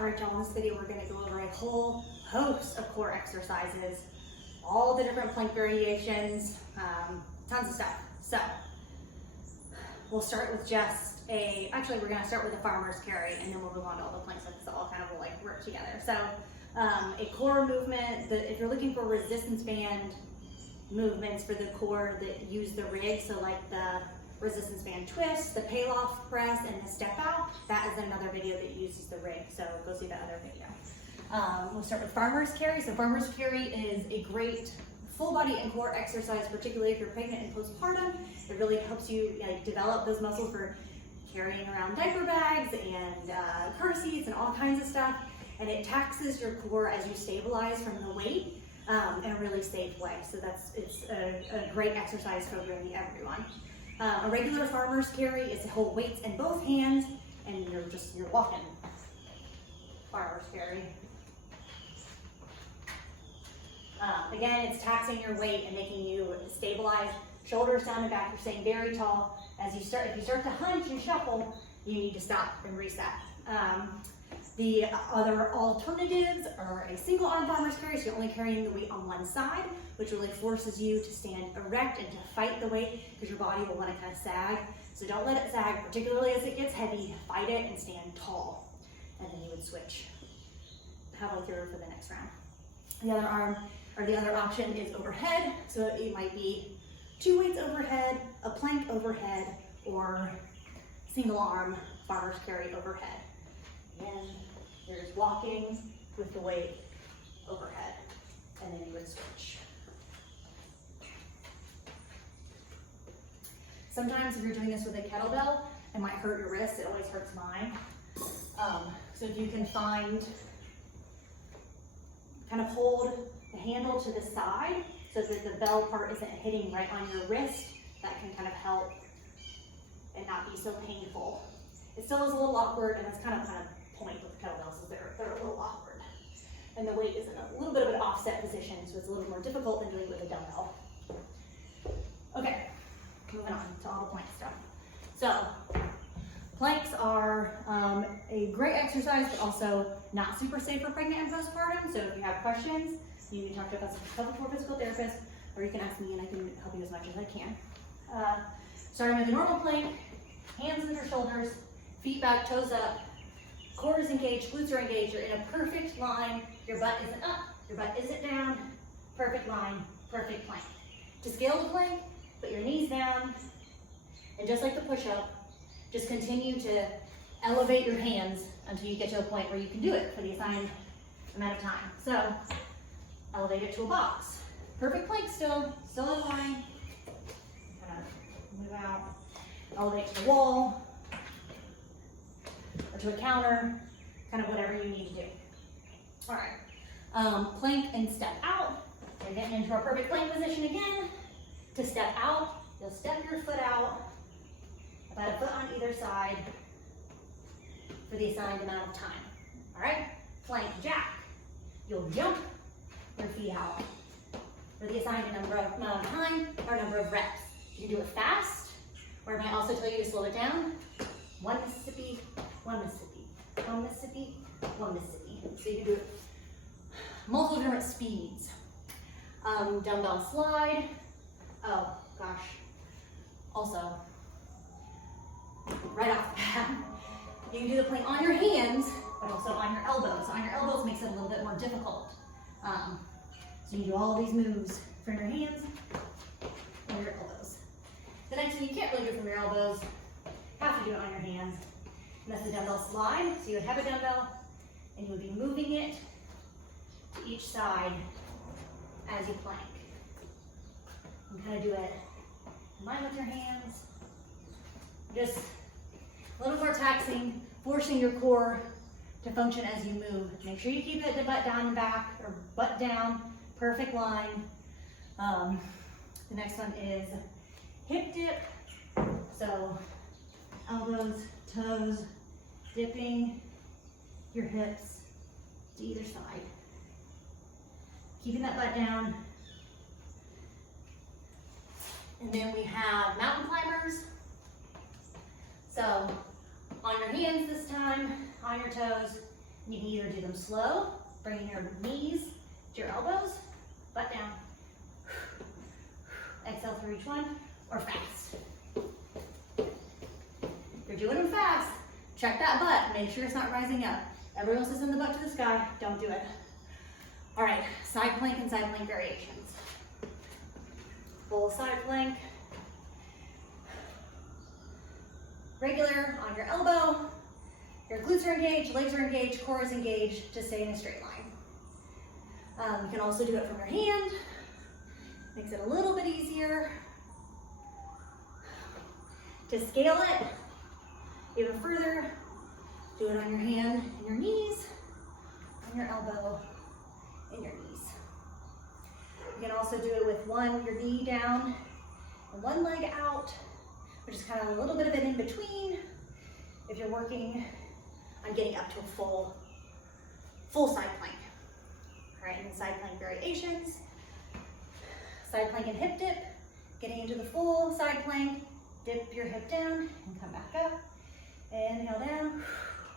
All right, y'all, in this video, we're gonna go over a whole host of core exercises, all the different plank variations, tons of stuff. So we'll start with we're gonna start with a farmer's carry, and then we'll move on to all the planks, so it's all kind of like work together. So a core movement, if you're looking for resistance band movements for the core that use the rig, so like the resistance band twist, the pay-off press, and the step out, that is another video that uses the rig, so go see that other video. We'll start with farmer's carry. So farmer's carry is a great full body and core exercise, particularly if you're pregnant and postpartum. It really helps you develop those muscles for carrying around diaper bags and car seats and all kinds of stuff. And it taxes your core as you stabilize from the weight in a really safe way. So it's a great exercise for really everyone. A regular farmer's carry is to hold weights in both hands, and you're walking. Farmer's carry. Again, it's taxing your weight and making you stabilize, shoulders down and back. You're staying very tall. If you start to hunch and shuffle, you need to stop and reset. The other alternatives are a single arm farmer's carry, so you're only carrying the weight on one side, which really forces you to stand erect and to fight the weight, because your body will want to kind of sag. So don't let it sag, particularly as it gets heavy. Fight it and stand tall. And then you would switch halfway through for the next round. The other arm, or the other option, is overhead. So it might be 2 weights overhead, a plank overhead, or single arm farmer's carry overhead. And you're just walking with the weight overhead, and then you would switch. Sometimes if you're doing this with a kettlebell, it might hurt your wrist. It always hurts mine. So if you can kind of hold the handle to the side so that the bell part isn't hitting right on your wrist, that can kind of help and not be so painful. It still is a little awkward, and that's kind of point with kettlebells, is they're a little awkward. And the weight is in a little bit of an offset position, so it's a little more difficult than doing it with a dumbbell. Okay, moving on to all the plank stuff. So, planks are a great exercise, but also not super safe for pregnant and postpartum. So if you have questions, you can talk to a pelvic floor physical therapist, or you can ask me and I can help you as much as I can. Starting with a normal plank, hands under shoulders, feet back, toes up, core is engaged, glutes are engaged. You're in a perfect line. Your butt isn't up, your butt isn't down. Perfect line, perfect plank. To scale the plank, put your knees down, and just like the push-up, just continue to elevate your hands until you get to a point where you can do it for the assigned amount of time. So, elevate it to a box. Perfect plank still in line. Kind of move out, elevate to the wall, or to a counter, kind of whatever you need to do. All right, plank and step out. We're getting into our perfect plank position again. To step out, you'll step your foot out, about a foot on either side for the assigned amount of time. All right, plank jack. You'll jump your feet out for the assigned amount of time or number of reps. You can do it fast, or it might also tell you to slow it down. 1 Mississippi, 1 Mississippi, 1 Mississippi, 1 Mississippi. So you can do it multiple different speeds. Dumbbell slide. Oh gosh. Also, right off the bat, you can do the plank on your hands, but also on your elbows. So on your elbows makes it a little bit more difficult. So you can do all of these moves from your hands and your elbows. The next thing you can't really do from your elbows, have to do it on your hands. And that's the dumbbell slide. So you would have a dumbbell, and you would be moving it to each side as you plank. You kind of do it in line with your hands. Just a little more taxing, forcing your core to function as you move. Make sure you keep it the butt down and back, or butt down, perfect line. The next one is hip dip. So elbows, toes, dipping your hips to either side. Keeping that butt down. And then we have mountain climbers. So on your hands this time, on your toes, You can either do them slow, bringing your knees to your elbows, butt down. Exhale through each one, or fast. If you're doing them fast, check that butt. Make sure it's not rising up. Everyone else is in the butt to the sky. Don't do it. All right, side plank and side plank variations. Full side plank. Regular on your elbow. Your glutes are engaged, legs are engaged, core is engaged to stay in a straight line. You can also do it from your hand. Makes it a little bit easier. To scale it even further, do it on your hand and your knees, on your elbow and your knees. You can also do it with your knee down and one leg out, which is kind of a little bit of it in between if you're working on getting up to a full side plank. All right, and then side plank variations. Side plank and hip dip, getting into the full side plank, dip your hip down and come back up. Inhale down,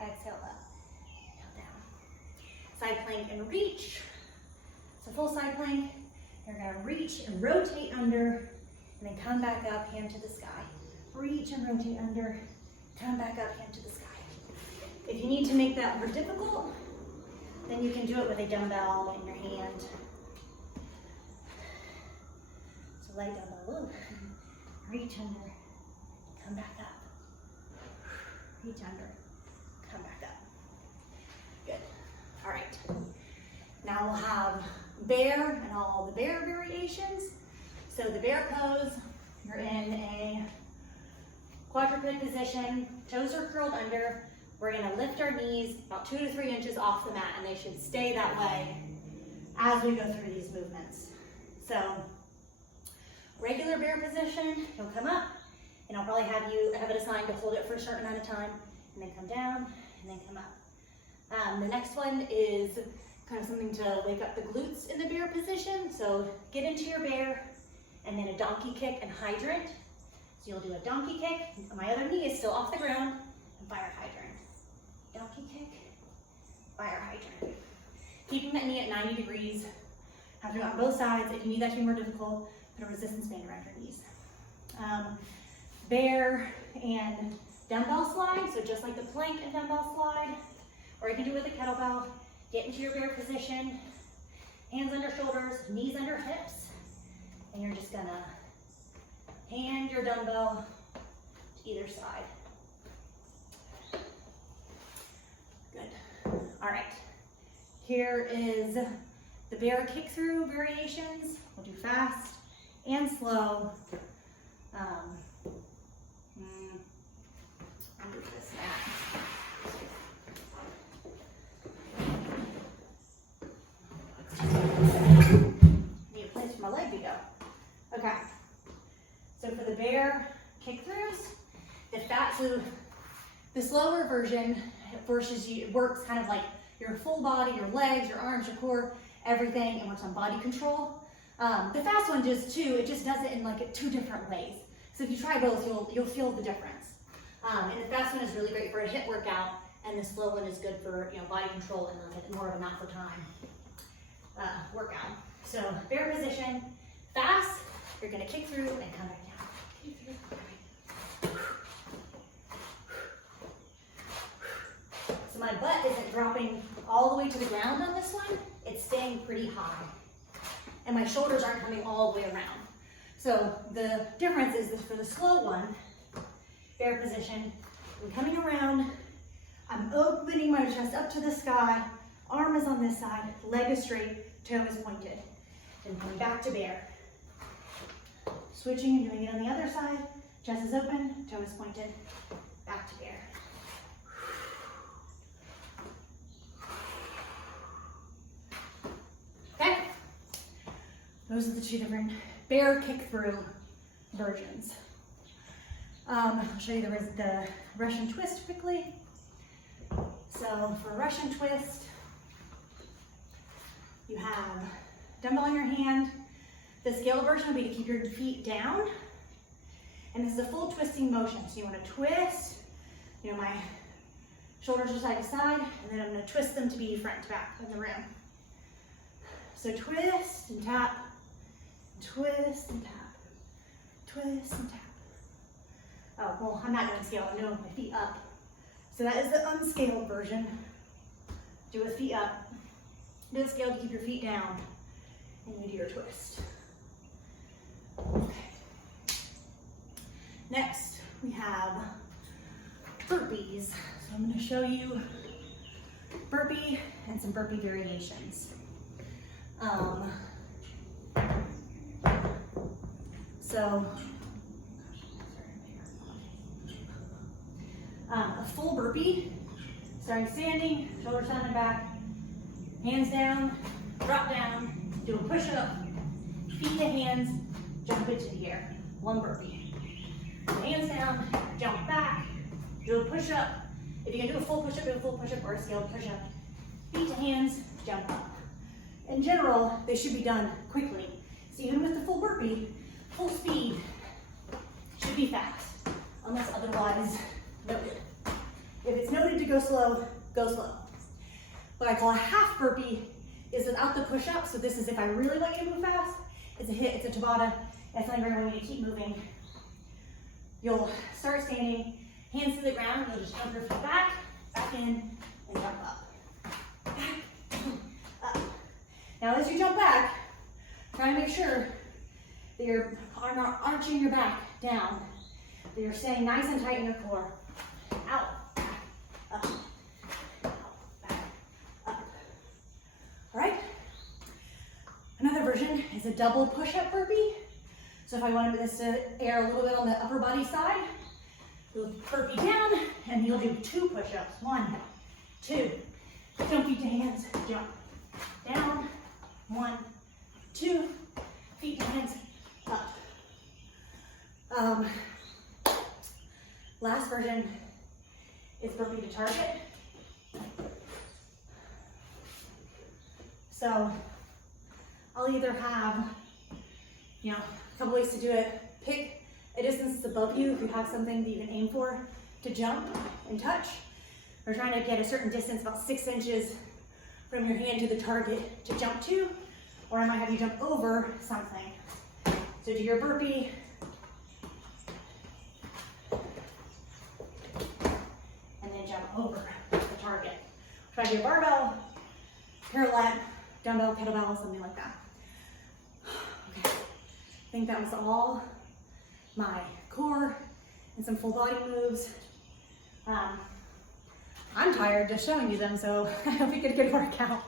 exhale up, inhale down. Side plank and reach. So full side plank, you're gonna reach and rotate under, and then come back up, hand to the sky. Reach and rotate under, come back up, hand to the sky. If you need to make that more difficult, then you can do it with a dumbbell in your hand. So light dumbbell, reach under, come back up. Reach under, come back up. Good. All right. Now we'll have bear and all the bear variations. So the bear pose, you're in a quadruped position, toes are curled under. We're gonna lift our knees about 2 to 3 inches off the mat, and they should stay that way as we go through these movements. So regular bear position, you'll come up, and I'll probably have it assigned to hold it for a certain amount of time, and then come down, and then come up. The next one is kind of something to wake up the glutes in the bear position. So get into your bear, and then a donkey kick and hydrant. So you'll do a donkey kick, my other knee is still off the ground, and fire hydrant. Donkey kick, fire hydrant. Keeping that knee at 90 degrees. Have to go on both sides. If you need that to be more difficult, put a resistance band around your knees. Bear and dumbbell slide. So just like the plank and dumbbell slide, or you can do it with a kettlebell. Get into your bear position, hands under shoulders, knees under hips, and you're just gonna hand your dumbbell to either side. Good. All right. Here is the bear kick through variations. We'll do fast and slow. I'll move this back. Need a place for my leg to go. Okay. So for the bear kick throughs, the slower version works kind of like your full body, your legs, your arms, your core, everything, and works on body control. The fast one does too. It just does it in like 2 different ways. So if you try both, you'll feel the difference. And the fast one is really great for a HIIT workout, and the slow one is good for body control and like more of a not for time workout. So bear position, fast. You're gonna kick through and come back down. Kick through, come back down. So my butt isn't dropping all the way to the ground on this one. It's staying pretty high. And my shoulders aren't coming all the way around. So the difference is that for the slow one, bear position, I'm coming around, I'm opening my chest up to the sky, arm is on this side, leg is straight, toe is pointed. Then coming back to bear. Switching and doing it on the other side, chest is open, toe is pointed, back to bear. Okay, those are the 2 different bear kick through versions. I'll show you the Russian twist quickly. So for Russian twist, you have dumbbell in your hand. The scale version will be to keep your feet down. And this is a full twisting motion. So you want to twist, my Shoulders are side to side, and then I'm gonna twist them to be front to back in the room. So twist and tap, twist and tap, twist and tap. Oh, well, I'm not doing scale, I'm doing my feet up. So that is the unscaled version. Do with feet up. Do a scale to keep your feet down, and you do your twist. Okay. Next, we have burpees. So I'm going to show you burpee and some burpee variations. A full burpee, starting standing, shoulders down and back, hands down, drop down, do a push-up, feet to hands, jump into the air. One burpee. Hands down, jump back, do a push-up. If you can do a full push-up, do a full push-up or a scaled push-up. Feet to hands, jump up. In general, they should be done quickly. So even with the full burpee, full speed should be fast, unless otherwise noted. If it's noted to go slow, go slow. What I call a half burpee is without the push-up. So this is if I really want you to move fast. It's a hit, it's a Tabata. That's only when you keep moving. You'll start standing, hands to the ground, you'll just jump your feet back, back in, and jump up. Back, up. Now as you jump back, try to make sure that you're not arching your back down, that you're staying nice and tight in your core. Out, back, up, out, back, up. All right? Another version is a double push-up burpee. So if I wanted this to air a little bit on the upper body side, you'll burpee down, and you'll do 2 push-ups. 1, 2, jump feet to hands, jump. Down, 1, 2, feet to hands, up. Last version is burpee to target. So I'll either have, a couple ways to do it. Pick a distance that's above you if you have something that you can aim for to jump and touch. We're trying to get a certain distance, about 6 inches from your hand to the target to jump to, or I might have you jump over something. So do your burpee. And then jump over the target. Try to do a barbell, parallel, dumbbell, kettlebell, something like that. Okay, I think that was all my core and some full body moves. I'm tired just showing you them, so I hope you get a good workout.